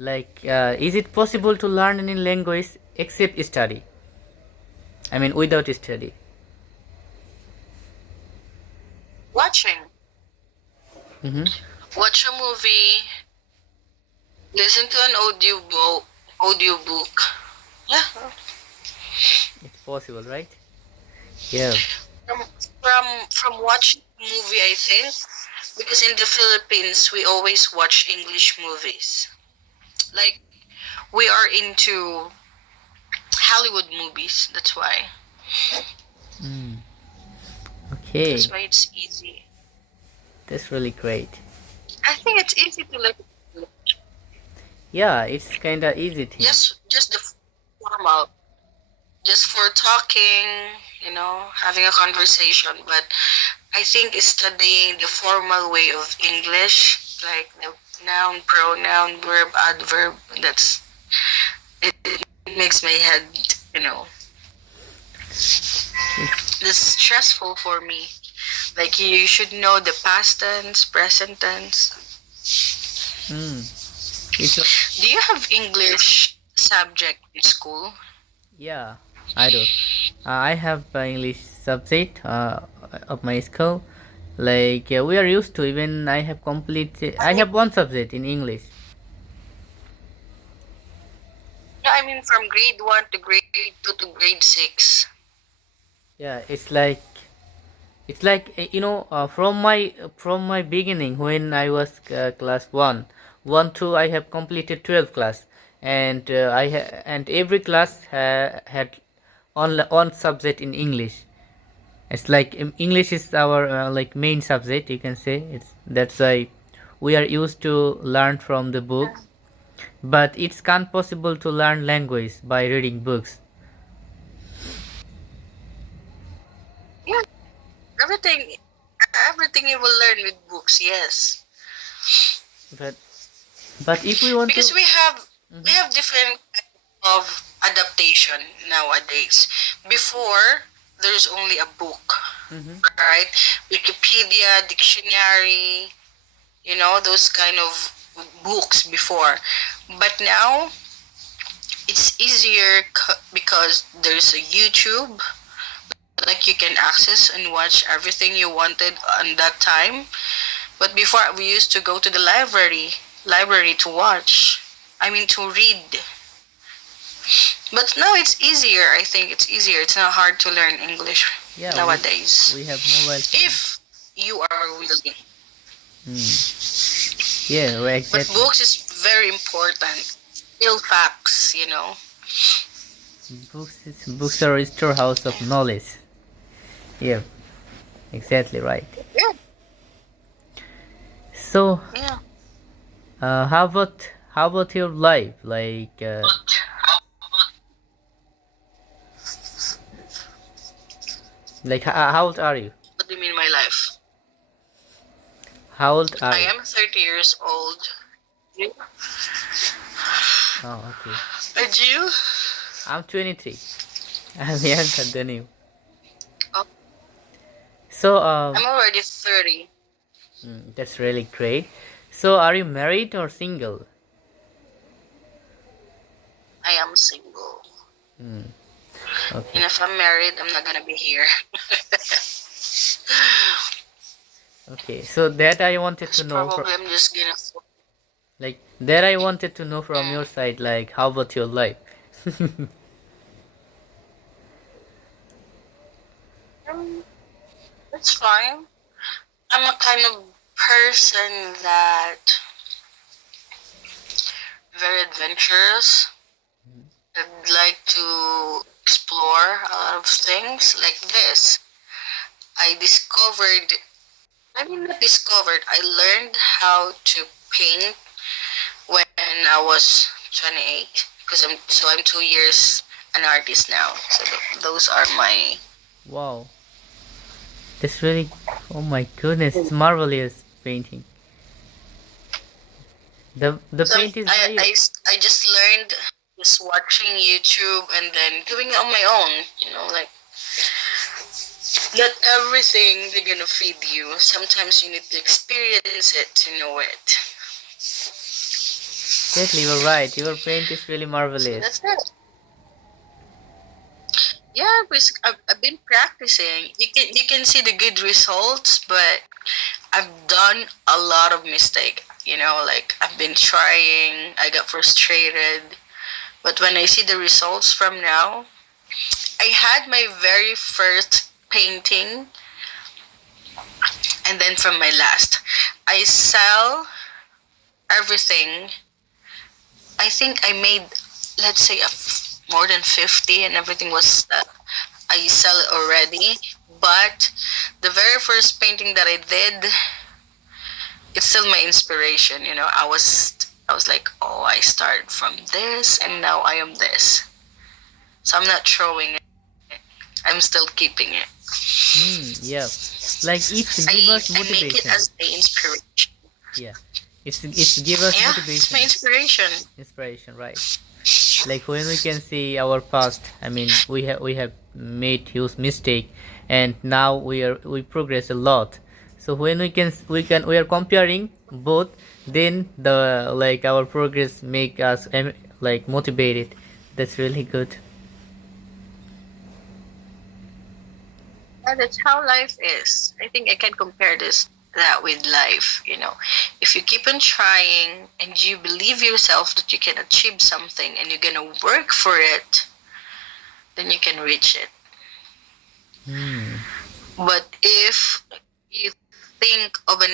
Is it possible to learn any language except study? I mean, without study. Watching. Mm-hmm. Watch a movie, listen to an audiobook. Yeah. It's possible, right? Yeah. From from watching movie, I think, because in the Philippines we always watch English movies. Like we are into Hollywood movies. That's why. Mm. Okay. That's why it's easy. That's really great. I think it's easy to learn. Yeah, it's kinda easy thing. Just the formal, just for talking, having a conversation. But I think studying the formal way of English, like the noun, pronoun, verb, adverb, it makes my head, it's stressful for me. Like you should know the past tense, present tense. Do you have English subject in school? Yeah, I do. I have English subject of my school. We are used to. Even I have I have one subject in English. No, I mean from grade 1 to grade 2 to grade 6. Yeah, from my beginning when I was class 1, 2, I have completed 12 class, and and every class had only one subject in English. It's like English is our main subject, you can say. That's why we are used to learn from the book, but it's can't possible to learn language by reading books. Yeah, everything, everything you will learn with books. Yes, But if we want to, because we have different of adaptation nowadays. Before there's only a book, right? Wikipedia, dictionary, those kind of books before. But now it's easier because there's a YouTube, like you can access and watch everything you wanted on that time. But before we used to go to the library to watch. I mean to read. But now it's easier. I think it's easier. It's not hard to learn English nowadays. we have mobile phones. If you are willing. Yeah, exactly. But books is very important. Still facts. Books are a storehouse of knowledge. Yeah, exactly right. Yeah. So, Yeah. how about your life? How old are you? What do you mean my life? How old are I you? am 30 years old. You? Oh, okay. And you? I'm 23. I'm younger than you. Oh, So, I'm already 30. that's really great. So, are you married or single? I am single. Okay. And if I'm married, I'm not gonna be here. Okay, so that I wanted to know. Probably I'm just gonna. That I wanted to know from your side. How about your life? It's fine. I'm a kind of person that very adventurous. I'd like to explore a lot of things like this. I learned how to paint when I was 28 because I'm 2 years an artist now. So those are my. Wow, that's really. Oh my goodness, it's marvelous painting. The So paint is by you. I just learned just watching YouTube and then doing it on my own. Not everything they're gonna feed you. Sometimes you need to experience it to know it. Exactly, you're right. Your paint is really So marvelous. that's it. Yeah, because I've been practicing. You can see the good results, but I've done a lot of mistake. Like I've been trying, I got frustrated. But when I see the results from now, I had my very first painting, and then from my last, I sell everything. I think I made, let's say, more than 50, and everything was, I sell it already. But the very first painting that I did, it's still my inspiration. I was like, oh, I started from this, and now I am this. So I'm not throwing it. I'm still keeping it. Yeah. Like it's give I us I make it motivation. as my inspiration. Yeah. It's give us Yeah, it's my motivation. inspiration. Inspiration, right? Like when we can see our past, I mean, we have made huge mistake, and now we progress a lot. So when we are comparing both, then the like our progress make us like motivated. That's really good. Yeah, that's how life is. I think I can compare this that with life. If you keep on trying and you believe yourself that you can achieve something and you're gonna work for it, then you can reach it. Hmm. But if you think of a